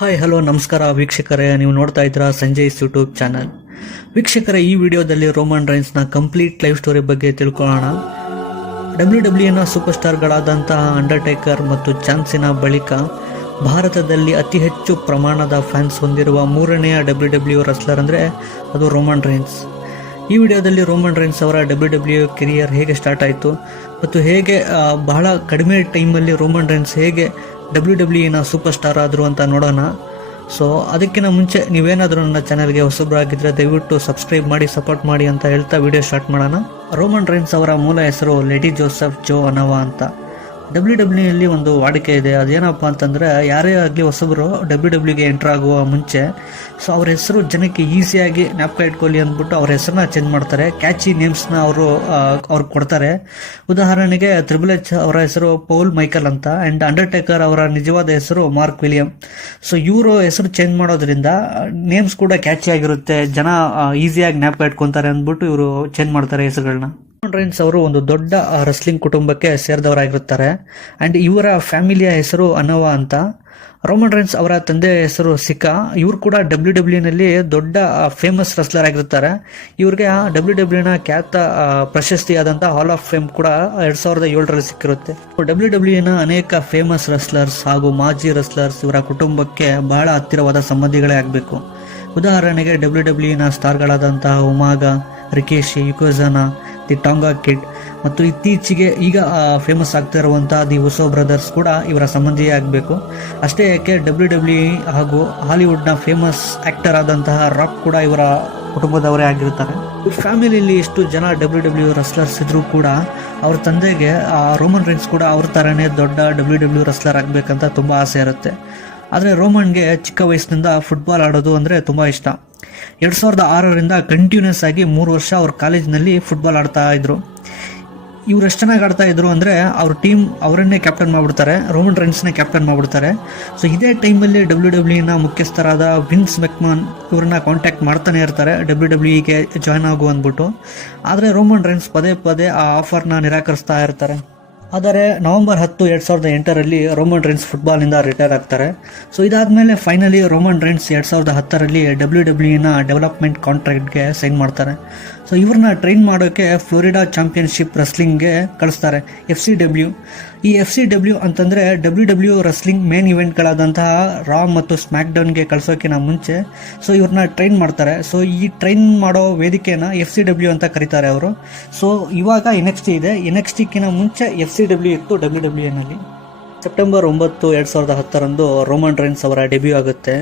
Hi hello ನಮಸ್ಕಾರ ವೀಕ್ಷಕರೇ, ನೀವು ನೋಡ್ತಾ ಇದ್ದೀರಾ ಸಂಜಯ್ಸ್ ಯೂಟ್ಯೂಬ್ ಚಾನಲ್. ವೀಕ್ಷಕರೇ, ಈ ವಿಡಿಯೋದಲ್ಲಿ ರೋಮನ್ ರೈನ್ಸ್ನ ಕಂಪ್ಲೀಟ್ ಲೈಫ್ ಸ್ಟೋರಿ ಬಗ್ಗೆ ತಿಳ್ಕೊಳ್ಳೋಣ. WWE ಸೂಪರ್ ಸ್ಟಾರ್ಗಳಾದಂತಹ ಅಂಡರ್ಟೇಕರ್ ಮತ್ತು ಜಾನ್ಸಿನ ಬಳಿಕ ಭಾರತದಲ್ಲಿ ಅತಿ ಹೆಚ್ಚು ಪ್ರಮಾಣದ ಫ್ಯಾನ್ಸ್ ಹೊಂದಿರುವ ಮೂರನೆಯ WWE ರೆಸ್ಲರ್ ಅಂದರೆ ಅದು ರೋಮನ್ ರೈನ್ಸ್. ಈ ವಿಡಿಯೋದಲ್ಲಿ ರೋಮನ್ ರೈನ್ಸ್ ಅವರ WWE ಕೆರಿಯರ್ ಹೇಗೆ ಸ್ಟಾರ್ಟ್ ಆಯಿತು ಮತ್ತು ಹೇಗೆ ಬಹಳ ಕಡಿಮೆ ಟೈಮಲ್ಲಿ ರೋಮನ್ ರೈನ್ಸ್ ಹೇಗೆ WWE ಸೂಪರ್ ಸ್ಟಾರ್ ಆದರು ಅಂತ ನೋಡೋಣ. ಸೊ ಅದಕ್ಕಿಂತ ಮುಂಚೆ ನೀವೇನಾದರೂ ನನ್ನ ಚಾನಲ್ಗೆ ಹೊಸಬರಾಗಿದ್ದರೆ ದಯವಿಟ್ಟು ಸಬ್ಸ್ಕ್ರೈಬ್ ಮಾಡಿ, ಸಪೋರ್ಟ್ ಮಾಡಿ ಅಂತ ಹೇಳ್ತಾ ವಿಡಿಯೋ ಸ್ಟಾರ್ಟ್ ಮಾಡೋಣ. ರೋಮನ್ ರೈನ್ಸ್ ಅವರ ಮೂಲ ಹೆಸರು ಲೆಡಿ ಜೋಸೆಫ್ ಜೋ ಅನವಾ ಅಂತ. WWE ಒಂದು ವಾಡಿಕೆ ಇದೆ, ಅದೇನಪ್ಪ ಅಂತಂದರೆ ಯಾರೇ ಆಗಲಿ ಹೊಸಬರು WWE ಎಂಟ್ರ್ ಆಗುವ ಮುಂಚೆ ಸೊ ಅವ್ರ ಹೆಸರು ಜನಕ್ಕೆ ಈಸಿಯಾಗಿ ಜ್ಞಾಪಕ ಇಟ್ಕೊಳ್ಳಿ ಅಂದ್ಬಿಟ್ಟು ಅವ್ರ ಹೆಸರನ್ನ ಚೇಂಜ್ ಮಾಡ್ತಾರೆ. ಕ್ಯಾಚಿ ನೇಮ್ಸ್ನ ಅವ್ರಿಗೆ ಕೊಡ್ತಾರೆ. ಉದಾಹರಣೆಗೆ ತ್ರಿಬಲ್ ಎಚ್ ಅವರ ಹೆಸರು ಪೌಲ್ ಮೈಕಲ್ ಅಂತ, ಆ್ಯಂಡ್ ಅಂಡರ್ಟೇಕರ್ ಅವರ ನಿಜವಾದ ಹೆಸರು ಮಾರ್ಕ್ ವಿಲಿಯಂ. ಸೊ ಇವರು ಹೆಸರು ಚೇಂಜ್ ಮಾಡೋದ್ರಿಂದ ನೇಮ್ಸ್ ಕೂಡ ಕ್ಯಾಚಿ ಆಗಿರುತ್ತೆ, ಜನ ಈಸಿಯಾಗಿ ಜ್ಞಾಪಕ ಇಟ್ಕೊತಾರೆ ಅಂದ್ಬಿಟ್ಟು ಇವರು ಚೇಂಜ್ ಮಾಡ್ತಾರೆ ಹೆಸರುಗಳನ್ನ. ರೋಮನ್ ರೈನ್ಸ್ ಅವರು ಒಂದು ದೊಡ್ಡ ರೆಸ್ಲಿಂಗ್ ಕುಟುಂಬಕ್ಕೆ ಸೇರಿದವರಾಗಿರುತ್ತಾರೆ. ಆ್ಯಂಡ್ ಇವರ ಫ್ಯಾಮಿಲಿಯ ಹೆಸರು ಅನವಾ ಅಂತ. ರೋಮನ್ ರೈನ್ಸ್ ಅವರ ತಂದೆಯ ಹೆಸರು ಸಿಕಾ. ಇವರು ಕೂಡ WWE ದೊಡ್ಡ ಫೇಮಸ್ ರೆಸ್ಲರ್ ಆಗಿರ್ತಾರೆ. ಇವ್ರಿಗೆ WWE ಖ್ಯಾತ ಪ್ರಶಸ್ತಿಯಾದಂಥ ಹಾಲ್ ಆಫ್ ಫೇಮ್ ಕೂಡ 2007ರಲ್ಲಿ ಸಿಕ್ಕಿರುತ್ತೆ. WWE ಅನೇಕ ಫೇಮಸ್ ರೆಸ್ಲರ್ಸ್ ಹಾಗೂ ಮಾಜಿ ರೆಸ್ಲರ್ಸ್ ಇವರ ಕುಟುಂಬಕ್ಕೆ ಬಹಳ ಹತ್ತಿರವಾದ ಸಂಬಂಧಿಗಳೇ ಆಗಬೇಕು. ಉದಾಹರಣೆಗೆ WWE ಸ್ಟಾರ್ಗಳಾದಂತಹ ಉಮಾಗಾ, ರಿಕೇಶಿ, ಯುಕೋಜಾನಾ, ದಿ ಟಾಂಗಾ ಕಿಡ್ ಮತ್ತು ಇತ್ತೀಚೆಗೆ ಈಗ ಫೇಮಸ್ ಆಗ್ತಾ ಇರುವಂತಹ ದಿ ಉಸೋ ಬ್ರದರ್ಸ್ ಕೂಡ ಇವರ ಸಂಬಂಧಿಯೇ ಆಗಬೇಕು. ಅಷ್ಟೇ ಯಾಕೆ WWE ಹಾಗೂ ಹಾಲಿವುಡ್ನ ಫೇಮಸ್ ಆಕ್ಟರ್ ಆದಂತಹ ರಾಕ್ ಕೂಡ ಇವರ ಕುಟುಂಬದವರೇ ಆಗಿರ್ತಾರೆ. ಈ ಫ್ಯಾಮಿಲಿಯಲ್ಲಿ ಎಷ್ಟು ಜನ WWE ರೆಸ್ಲರ್ಸ್ ಇದ್ರೂ ಕೂಡ ಅವ್ರ ತಂದೆಗೆ ರೋಮನ್ ರೈನ್ಸ್ ಕೂಡ ಅವ್ರ ಥರನೇ ದೊಡ್ಡ WWE ರೆಸ್ಲರ್ ಆಗಬೇಕಂತ ತುಂಬ ಆಸೆ ಇರುತ್ತೆ. ಆದರೆ ರೋಮನ್ಗೆ ಚಿಕ್ಕ ವಯಸ್ಸಿನಿಂದ ಫುಟ್ಬಾಲ್ ಆಡೋದು ಅಂದರೆ ತುಂಬ ಇಷ್ಟ. 2006ರಿಂದ ಕಂಟಿನ್ಯೂಸ್ ಆಗಿ 3 ವರ್ಷ ಅವ್ರ ಕಾಲೇಜಿನಲ್ಲಿ ಫುಟ್ಬಾಲ್ ಆಡ್ತಾ ಇದ್ರು. ಇವ್ರು ಎಷ್ಟು ಚೆನ್ನಾಗಿ ಆಡ್ತಾ ಇದ್ರು ಅಂದರೆ ಅವ್ರ ಟೀಮ್ ಅವರನ್ನೇ ಕ್ಯಾಪ್ಟನ್ ಮಾಡಿಬಿಡ್ತಾರೆ, ರೋಮನ್ ರೈನ್ಸ್ನೇ ಕ್ಯಾಪ್ಟನ್ ಮಾಡಿಬಿಡ್ತಾರೆ. ಸೊ ಇದೇ ಟೈಮಲ್ಲಿ WWE ಮುಖ್ಯಸ್ಥರಾದ ವಿನ್ಸ್ ಮೆಕ್ಮನ್ ಇವ್ರನ್ನ ಕಾಂಟ್ಯಾಕ್ಟ್ ಮಾಡ್ತಾನೆ ಇರ್ತಾರೆ WWEಗೆ ಜಾಯ್ನ್ ಆಗು ಅಂದ್ಬಿಟ್ಟು. ಆದರೆ ರೋಮನ್ ರೈನ್ಸ್ ಪದೇ ಪದೇ ಆ ಆಫರ್ನ ನಿರಾಕರಿಸ್ತಾ ಇರ್ತಾರೆ. ಆದರೆ ನವೆಂಬರ್ 10, 2008ರಲ್ಲಿ ರೋಮನ್ ರೈನ್ಸ್ ಫುಟ್ಬಾಲ್ನಿಂದ ರಿಟೈರ್ ಆಗ್ತಾರೆ. ಸೊ ಇದಾದಮೇಲೆ ಫೈನಲಿ ರೋಮನ್ ರೈನ್ಸ್ 2010ರಲ್ಲಿ WWE ಡೆವಲಪ್ಮೆಂಟ್ ಕಾಂಟ್ರಾಕ್ಟ್ಗೆ ಸೈನ್ ಮಾಡ್ತಾರೆ. ಸೊ ಇವ್ರನ್ನ ಟ್ರೈನ್ ಮಾಡೋಕ್ಕೆ ಫ್ಲೋರಿಡಾ ಚಾಂಪಿಯನ್ಶಿಪ್ ರೆಸ್ಲಿಂಗ್ಗೆ ಕಳಿಸ್ತಾರೆ, FCW. ಈ FCW ಅಂತಂದರೆ WWE ರೆಸ್ಲಿಂಗ್ ಮೇನ್ ಇವೆಂಟ್ಗಳಾದಂತಹ ರಾ ಮತ್ತು ಸ್ಮ್ಯಾಕ್ ಡೌನ್ಗೆ ಕಳಿಸೋಕ್ಕಿಂತ ಮುಂಚೆ ಸೊ ಇವ್ರನ್ನ ಟ್ರೈನ್ ಮಾಡ್ತಾರೆ. ಸೊ ಈ ಟ್ರೈನ್ ಮಾಡೋ ವೇದಿಕೆನ FCW ಅಂತ ಕರೀತಾರೆ ಅವರು. ಸೊ ಇವಾಗ NXT ಇದೆ, NXTಕ್ಕಿಂತ ಮುಂಚೆ FCW ಇತ್ತು WWEನಲ್ಲಿ. ಸೆಪ್ಟೆಂಬರ್ 9, 2010ರಂದು ರೋಮನ್ ರೈನ್ಸ್ ಅವರ ಡೆಬ್ಯೂ ಆಗುತ್ತೆ.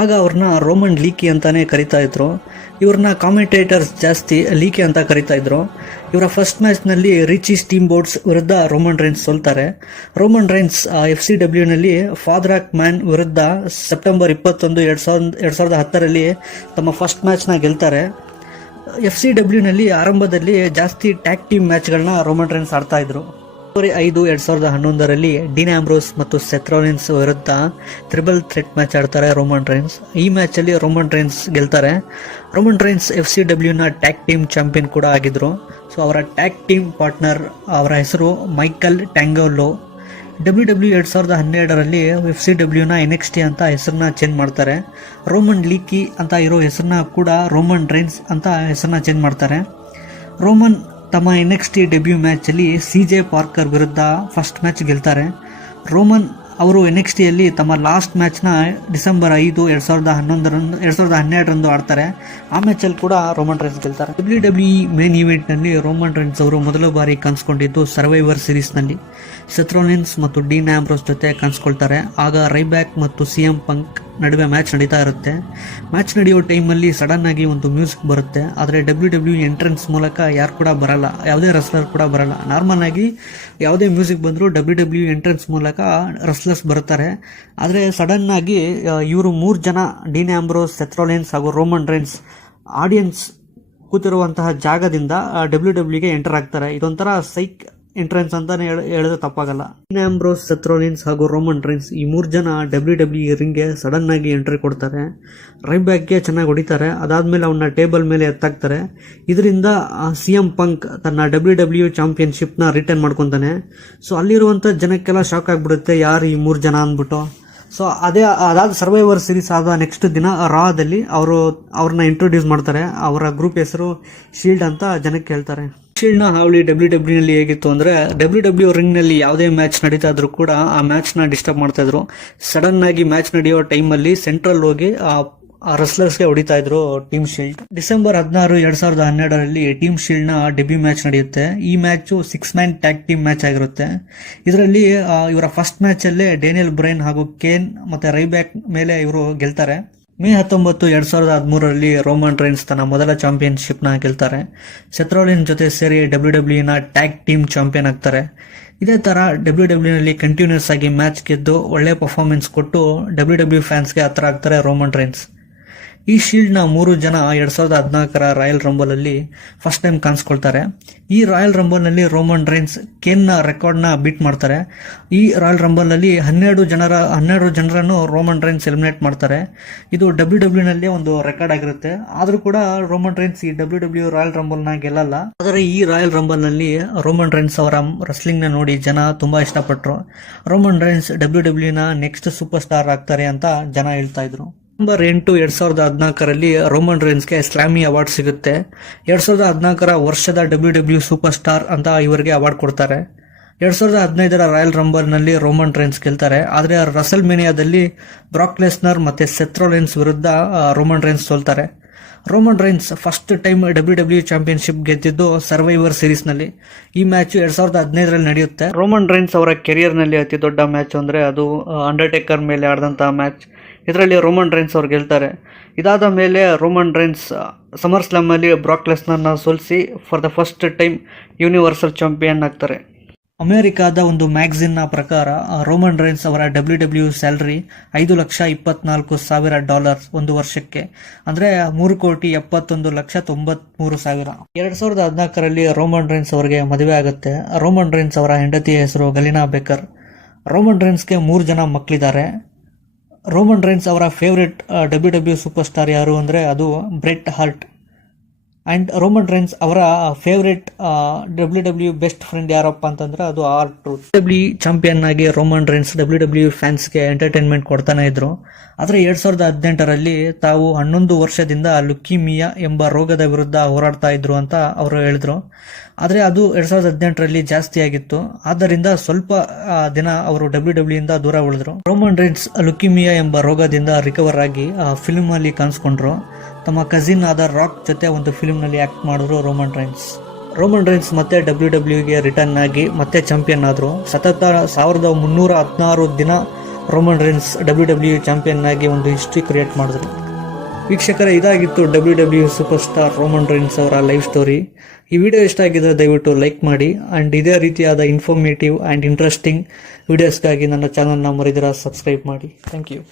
ಆಗ ಅವ್ರನ್ನ ರೋಮನ್ ಲೀಕಿ ಅಂತಾನೆ ಕರಿತಾ ಇದ್ರು. ಇವ್ರನ್ನ ಕಾಮೆಂಟೇಟರ್ಸ್ ಜಾಸ್ತಿ ಲೀಕಿ ಅಂತ ಕರಿತಾ ಇದ್ರು. ಇವರ ಫಸ್ಟ್ ಮ್ಯಾಚ್ನಲ್ಲಿ ರಿಚಿ ಸ್ಟೀಮ್ ಬೋಟ್ಸ್ ವಿರುದ್ಧ ರೋಮನ್ ರೈನ್ಸ್ ಸೋಲ್ತಾರೆ. ರೋಮನ್ ರೈನ್ಸ್ FCWನಲ್ಲಿ ಫಾದರಾಕ್ ಮ್ಯಾನ್ ವಿರುದ್ಧ ಸೆಪ್ಟೆಂಬರ್ 21, 2010ರಲ್ಲಿ ತಮ್ಮ ಫಸ್ಟ್ ಮ್ಯಾಚ್ನ ಗೆಲ್ತಾರೆ. FCWನಲ್ಲಿ ಆರಂಭದಲ್ಲಿ ಜಾಸ್ತಿ ಟ್ಯಾಗ್ ಟೀಮ್ ಮ್ಯಾಚ್ಗಳನ್ನ ರೋಮನ್ ರೈನ್ಸ್ ಆಡ್ತಾ ಇದ್ರು. ಫೆಬ್ರವರಿ 5, 2011ರಲ್ಲಿ ಡೀನ್ ಆಂಬ್ರೋಸ್ ಮತ್ತು ಸೆತ್ ರಾಲಿನ್ಸ್ ವಿರುದ್ಧ ಟ್ರಿಬಲ್ ಥ್ರೆಟ್ ಮ್ಯಾಚ್ ಆಡ್ತಾರೆ ರೋಮನ್ ರೈನ್ಸ್. ಈ ಮ್ಯಾಚಲ್ಲಿ ರೋಮನ್ ರೈನ್ಸ್ ಗೆಲ್ತಾರೆ. ರೋಮನ್ ರೈನ್ಸ್ FCWನ ಟ್ಯಾಗ್ ಟೀಮ್ ಚಾಂಪಿಯನ್ ಕೂಡ ಆಗಿದ್ರು. ಸೊ ಅವರ ಟ್ಯಾಗ್ ಟೀಮ್ ಪಾರ್ಟ್ನರ್ ಅವರ ಹೆಸರು ಮೈಕಲ್ ಟ್ಯಾಂಗೋಲೋ. WWE 2012ರಲ್ಲಿ FCWನ NXT ಅಂತ ಹೆಸರನ್ನ ಚೇಂಜ್ ಮಾಡ್ತಾರೆ. ರೋಮನ್ ಲೀಕಿ ಅಂತ ಇರೋ ಹೆಸರನ್ನ ಕೂಡ ರೋಮನ್ ರೈನ್ಸ್ ಅಂತ ಹೆಸರನ್ನ ಚೇಂಜ್ ಮಾಡ್ತಾರೆ. ರೋಮನ್ ತಮ್ಮ NXT ಡೆಬ್ಯೂ ಮ್ಯಾಚಲ್ಲಿ CJ ಪಾರ್ಕರ್ ವಿರುದ್ಧ ಫಸ್ಟ್ ಮ್ಯಾಚ್ ಗೆಲ್ತಾರೆ. ರೋಮನ್ ಅವರು NXTಯಲ್ಲಿ ತಮ್ಮ ಲಾಸ್ಟ್ ಮ್ಯಾಚ್ನ ಡಿಸೆಂಬರ್ 5, 2012ರಂದು ಆಡ್ತಾರೆ. ಆ ಮ್ಯಾಚಲ್ಲಿ ಕೂಡ ರೋಮನ್ ರೈನ್ಸ್ ಗೆಲ್ತಾರೆ. WWE ಮೇನ್ ಈವೆಂಟ್ನಲ್ಲಿ ರೋಮನ್ ರೈನ್ಸ್ ಅವರು ಮೊದಲ ಬಾರಿ ಕಾಣಿಸ್ಕೊಂಡಿದ್ದು ಸರ್ವೈವರ್ ಸೀರೀಸ್ನಲ್ಲಿ ಸೆತ್ ರಾಲಿನ್ಸ್ ಮತ್ತು ಡೀನ್ ಆಂಬ್ರೋಸ್ ಜೊತೆ ಕಾಣಿಸ್ಕೊಳ್ತಾರೆ. ಆಗ ರೈಬ್ಯಾಕ್ ಮತ್ತು CM ಪಂಕ್ ನಡುವೆ ಮ್ಯಾಚ್ ನಡೀತಾ ಇರುತ್ತೆ. ಮ್ಯಾಚ್ ನಡೆಯೋ ಟೈಮಲ್ಲಿ ಸಡನ್ ಆಗಿ ಒಂದು ಮ್ಯೂಸಿಕ್ ಬರುತ್ತೆ. ಆದರೆ WWE ಎಂಟ್ರೆನ್ಸ್ ಮೂಲಕ ಯಾರು ಕೂಡ ಬರಲ್ಲ, ಯಾವುದೇ ರೆಸ್ಲರ್ ಕೂಡ ಬರಲ್ಲ. ನಾರ್ಮಲ್ ಆಗಿ ಯಾವುದೇ ಮ್ಯೂಸಿಕ್ ಬಂದರೂ WWE ಎಂಟ್ರೆನ್ಸ್ ಮೂಲಕ ರೆಸ್ಲರ್ಸ್ ಬರ್ತಾರೆ. ಆದರೆ ಸಡನ್ ಆಗಿ ಇವರು 3 ಜನ ಡೀನ್ ಆಂಬ್ರೋಸ್, ಸೆತ್ ರಾಲಿನ್ಸ್ ಹಾಗೂ ರೋಮನ್ ರೈನ್ಸ್ ಆಡಿಯನ್ಸ್ ಕೂತಿರುವಂತಹ ಜಾಗದಿಂದ WWEಗೆ ಎಂಟರ್ ಆಗ್ತಾರೆ. ಇದೊಂಥರ ಸೈಕ್ ಎಂಟ್ರೆನ್ಸ್ ಅಂತಾನೆ ಹೇಳಿದ್ರೆ ತಪ್ಪಾಗಲ್ಲ. ಡೀನ್ ಆಂಬ್ರೋಸ್, ಸೆತ್ ರಾಲಿನ್ಸ್ ಹಾಗೂ ರೋಮನ್ ರೈನ್ಸ್ ಈ 3 ಜನ WWE ರಿಂಗ್ಗೆ ಸಡನ್ ಆಗಿ ಎಂಟ್ರಿ ಕೊಡ್ತಾರೆ. ರೈಬ್ಯಾಕ್ಗೆ ಚೆನ್ನಾಗಿ ಹೊಡಿತಾರೆ. ಅದಾದ್ಮೇಲೆ ಅವನ್ನ ಟೇಬಲ್ ಮೇಲೆ ಎತ್ತಾಕ್ತಾರೆ. ಇದರಿಂದ CM ಪಂಕ್ ತನ್ನ WWE ಚಾಂಪಿಯನ್ಶಿಪ್ನ ರಿಟರ್ನ್ ಮಾಡ್ಕೊತಾನೆ. ಸೊ ಅಲ್ಲಿರುವಂಥ ಜನಕ್ಕೆಲ್ಲ ಶಾಕ್ ಆಗಿಬಿಡುತ್ತೆ, ಯಾರು ಈ 3 ಜನ ಅಂದ್ಬಿಟ್ಟು. ಸೊ ಅದಾದ ಸರ್ವೈವರ್ ಸೀರೀಸ್ ಆದ ನೆಕ್ಸ್ಟ್ ದಿನ ರಾದಲ್ಲಿ ಅವ್ರನ್ನ ಇಂಟ್ರೊಡ್ಯೂಸ್ ಮಾಡ್ತಾರೆ. ಅವರ ಗ್ರೂಪ್ ಹೆಸರು ಶೀಲ್ಡ್ ಅಂತ ಜನಕ್ಕೆ ಹೇಳ್ತಾರೆ. ಶೀಲ್ಡ್ನ ಹಾವಳಿ ಡಬ್ಲ್ಯೂ ನಲ್ಲಿ ಹೇಗಿತ್ತು ಅಂದ್ರೆ, ಡಬ್ಲ್ಯೂ ರಿಂಗ್ ನಲ್ಲಿ ಯಾವುದೇ ಮ್ಯಾಚ್ ನಡೀತಾ ಇದ್ರು ಕೂಡ ಆ ಮ್ಯಾಚ್ ನ ಡಿಸ್ಟರ್ಬ್ ಮಾಡ್ತಾ ಇದ್ರು. ಸಡನ್ ಆಗಿ ಮ್ಯಾಚ್ ನಡೆಯೋ ಟೈಮಲ್ಲಿ ಸೆಂಟ್ರಲ್ ಹೋಗಿ ಆ ರೆಸ್ಲರ್ಸ್ಗೆ ಹೊಡಿತಾ ಇದ್ರು ಟೀಮ್ ಶೀಲ್ಡ್. ಡಿಸೆಂಬರ್ 16, 2012ರಲ್ಲಿ ಟೀಮ್ ಶೀಲ್ಡ್ ನ ಡೆಬ್ಯೂ ಮ್ಯಾಚ್ ನಡೆಯುತ್ತೆ. ಈ match 6-man tag team match ಆಗಿರುತ್ತೆ. ಇದರಲ್ಲಿ ಇವರ ಫಸ್ಟ್ ಮ್ಯಾಚ್ ಅಲ್ಲೇ ಡೇನಿಯಲ್ ಬ್ರೈನ್ ಹಾಗೂ ಕೇನ್ ಮತ್ತೆ ರೈಬ್ಯಾಕ್ ಮೇಲೆ ಇವರು ಗೆಲ್ತಾರೆ. ಮೇ 19, 2013ರಲ್ಲಿ ರೋಮನ್ ರೈನ್ಸ್ ತನ್ನ ಮೊದಲ ಚಾಂಪಿಯನ್ಶಿಪ್ ನ ಗೆಲ್ತಾರೆ. ಸೆತ್ ಜೊತೆ ಸೇರಿ ಡಬ್ಲ್ಯೂ ನ ಟ್ಯಾಗ್ ಟೀಮ್ ಚಾಂಪಿಯನ್ ಆಗ್ತಾರೆ. ಇದೇ ತರ ಡಬ್ಲ್ಯೂ ನಲ್ಲಿ ಕಂಟಿನ್ಯೂಸ್ ಆಗಿ ಮ್ಯಾಚ್ ಗೆದ್ದು ಒಳ್ಳೆ ಪರ್ಫಾರ್ಮೆನ್ಸ್ ಕೊಟ್ಟು ಡಬ್ಲ್ಯೂ ಫ್ಯಾನ್ಸ್ಗೆ ಹತ್ರ ಆಗ್ತಾರೆ ರೋಮನ್ ರೈನ್ಸ್. ಈ ಶೀಲ್ಡ್ ನ 3 ಜನ 2014ರ ರಾಯಲ್ ರಂಬಲ್ ಅಲ್ಲಿ ಫಸ್ಟ್ ಟೈಮ್ ಕಾಣಿಸ್ಕೊಳ್ತಾರೆ. ಈ ರಾಯಲ್ ರಂಬಲ್ ನಲ್ಲಿ ರೋಮನ್ ರೈನ್ಸ್ ಕೇನ್ ನ ರೆಕಾರ್ಡ್ ನ ಬೀಟ್ ಮಾಡ್ತಾರೆ. ಈ ರಾಯಲ್ ರಂಬಲ್ ನಲ್ಲಿ 12 ಜನರನ್ನು ರೋಮನ್ ರೈನ್ಸ್ ಎಲಿಮಿನೇಟ್ ಮಾಡ್ತಾರೆ. ಇದು ಡಬ್ಲ್ಯೂ ನಲ್ಲಿ ಒಂದು ರೆಕಾರ್ಡ್ ಆಗಿರುತ್ತೆ. ಆದ್ರೂ ಕೂಡ ರೋಮನ್ ರೈನ್ಸ್ ಈ ಡಬ್ಲ್ಯೂ ರಾಯಲ್ ರಂಬಲ್ ನ ಗೆಲ್ಲಲ್ಲ. ಆದರೆ ಈ ರಾಯಲ್ ರಂಬಲ್ ನಲ್ಲಿ ರೋಮನ್ ರೈನ್ಸ್ ಅವರ ರೆಸ್ಲಿಂಗ್ ನ ನೋಡಿ ಜನ ತುಂಬಾ ಇಷ್ಟಪಟ್ರು. ರೋಮನ್ ರೈನ್ಸ್ ಡಬ್ಲ್ಯೂ ನ ನೆಕ್ಸ್ಟ್ ಸೂಪರ್ ಸ್ಟಾರ್ ಆಗ್ತಾರೆ ಅಂತ ಜನ ಹೇಳ್ತಾ ಇದ್ರು. ನವೆಂಬರ್ 8, 2014ರಲ್ಲಿ ರೋಮನ್ ರೈನ್ಸ್ಗೆ ಸ್ಲಾಮಿ ಅವಾರ್ಡ್ ಸಿಗುತ್ತೆ. 2014ರ ವರ್ಷದ ಡಬ್ಲ್ಯೂ ಸೂಪರ್ ಸ್ಟಾರ್ ಅಂತ ಇವರಿಗೆ ಅವಾರ್ಡ್ ಕೊಡ್ತಾರೆ. 2015ರ ರಾಯಲ್ ರಂಬಲ್ ನಲ್ಲಿ ರೋಮನ್ ರೈನ್ಸ್ ಗೆಲ್ತಾರೆ. ಆದರೆ ರಸಲ್ ಮೇನಿಯಾದಲ್ಲಿ ಬ್ರಾಕ್ ಲೆಸ್ನರ್ ಮತ್ತೆ ಸೆತ್ ರೋಲಿನ್ಸ್ ವಿರುದ್ಧ ರೋಮನ್ ರೈನ್ಸ್ ಸೋಲ್ತಾರೆ. Roman Reigns first time W championship ಗೆದ್ದಿದ್ದು ಸರ್ವೈವರ್ ಸೀರೀಸ್ ನಲ್ಲಿ. ಈ ಮ್ಯಾಚ್ 2015ರಲ್ಲಿ ನಡೆಯುತ್ತೆ. ರೋಮನ್ ರೈನ್ಸ್ ಅವರ ಕೆರಿಯರ್ ನಲ್ಲಿ ಅತಿ ದೊಡ್ಡ ಮ್ಯಾಚ್ ಅಂದ್ರೆ ಅದು ಅಂಡರ್ಟೇಕರ್ ಮೇಲೆ ಆಡಿದಂತಹ ಮ್ಯಾಚ್. ಇದರಲ್ಲಿ ರೋಮನ್ ರೈನ್ಸ್ ಅವ್ರು ಗೆಲ್ತಾರೆ. ಇದಾದ ಮೇಲೆ ರೋಮನ್ ರೈನ್ಸ್ ಸಮರ್ ಸ್ಲಾಮ್ ಅಲ್ಲಿ ಬ್ರಾಕ್ ಲೆಸ್ನರ್ನ ಸೋಲಿಸಿ for the first time universal champion ಆಗ್ತಾರೆ. ಅಮೆರಿಕಾದ ಒಂದು ಮ್ಯಾಗಝಿನ್ ನ ಪ್ರಕಾರ ರೋಮನ್ ರೈನ್ಸ್ ಅವರ ಡಬ್ಲ್ಯೂ ಸ್ಯಾಲರಿ $5,74,000 ಒಂದು ವರ್ಷಕ್ಕೆ, ಅಂದ್ರೆ $3,71,93,000. 2014ರಲ್ಲಿ ರೋಮನ್ ರೈನ್ಸ್ ಅವರಿಗೆ ಮದುವೆ ಆಗುತ್ತೆ. ರೋಮನ್ ರೈನ್ಸ್ ಅವರ ಹೆಂಡತಿಯ ಹೆಸರು ಗಲಿನಾ ಬೇಕರ್. ರೋಮನ್ ರೈನ್ಸ್ಗೆ 3 ಜನ ಮಕ್ಕಳಿದ್ದಾರೆ. ರೋಮನ್ ರೈನ್ಸ್ ಅವರ ಫೇವರೇಟ್ ಡಬ್ಲ್ಯೂ ಸೂಪರ್ ಸ್ಟಾರ್ ಯಾರು ಅಂದ್ರೆ ಅದು ಬ್ರೆಟ್ ಹಾರ್ಟ್. ಅಂಡ್ ರೋಮನ್ ರೈನ್ಸ್ ಅವರ ಫೇವರೇಟ್ ಡಬ್ಲ್ಯೂ ಬೆಸ್ಟ್ ಫ್ರೆಂಡ್ ಯಾರಪ್ಪ ಅಂತಂದ್ರೆ ಅದು R-Truth. ಡಬ್ಲ್ಯೂ ಚಾಂಪಿಯನ್ ಆಗಿ ರೋಮನ್ ರೈನ್ಸ್ ಡಬ್ಲ್ಯೂ ಫ್ಯಾನ್ಸ್ಗೆ ಎಂಟರ್ಟೈನ್ಮೆಂಟ್ ಕೊಡ್ತಾನೆ ಇದ್ರು. ಆದರೆ 2018ರಲ್ಲಿ ತಾವು 11 ವರ್ಷದಿಂದ ಲುಕೀಮಿಯಾ ಎಂಬ ರೋಗದ ವಿರುದ್ಧ ಹೋರಾಡ್ತಾ ಇದ್ರು ಅಂತ ಅವರು ಹೇಳಿದ್ರು. ಆದರೆ ಅದು 2018ರಲ್ಲಿ ಜಾಸ್ತಿ ಆಗಿತ್ತು. ಆದ್ದರಿಂದ ಸ್ವಲ್ಪ ದಿನ ಅವರು ಡಬ್ಲ್ಯೂ ಇಂದ ದೂರ ಉಳಿದ್ರು. ರೋಮನ್ ರೈನ್ಸ್ ಲುಕೀಮಿಯಾ ಎಂಬ ರೋಗದಿಂದ ರಿಕವರ್ ಆಗಿ ಫಿಲ್ಮ್ ಅಲ್ಲಿ ಕಾಣಿಸ್ಕೊಂಡ್ರು. ತಮ್ಮ ಕಸಿನ್ ಆದ ರಾಕ್ ಜೊತೆ ಒಂದು ಫಿಲ್ಮ್ ನಲ್ಲಿ ಆಕ್ಟ್ ಮಾಡಿದ್ರು ರೋಮನ್ ರೈನ್ಸ್ ಮತ್ತೆ ಡಬ್ಲ್ಯೂಗೆ ರಿಟರ್ನ್ ಆಗಿ ಮತ್ತೆ ಚಾಂಪಿಯನ್ ಆದ್ರು. ಸತತ 1316 ದಿನ ರೋಮನ್ ರೈನ್ಸ್ ಡಬ್ಲ್ಯೂ ಚಾಂಪಿಯನ್ ಆಗಿ ಒಂದು ಹಿಸ್ಟ್ರಿ ಕ್ರಿಯೇಟ್ ಮಾಡಿದ್ರು. ವೀಕ್ಷಕರೇ, ಇದಾಗಿತ್ತು W super star Roman Reigns ಅವರ ಲೈಫ್ ಸ್ಟೋರಿ. ಈ ವಿಡಿಯೋ ಇಷ್ಟ ಆಗಿದ್ರೆ ದಯವಿಟ್ಟು ಲೈಕ್ ಮಾಡಿ. ಅಂಡ್ ಇದೇ ರೀತಿಯಾದ ಇನ್ಫಾರ್ಮೇಟಿವ್ ಅಂಡ್ ಇಂಟ್ರೆಸ್ಟಿಂಗ್ ವಿಡಿಯೋಸ್ಗಾಗಿ ನನ್ನ ಚಾನಲ್ನ ಮರಿದಿರ ಸಬ್ಸ್ಕ್ರೈಬ್ ಮಾಡಿ. Thank you.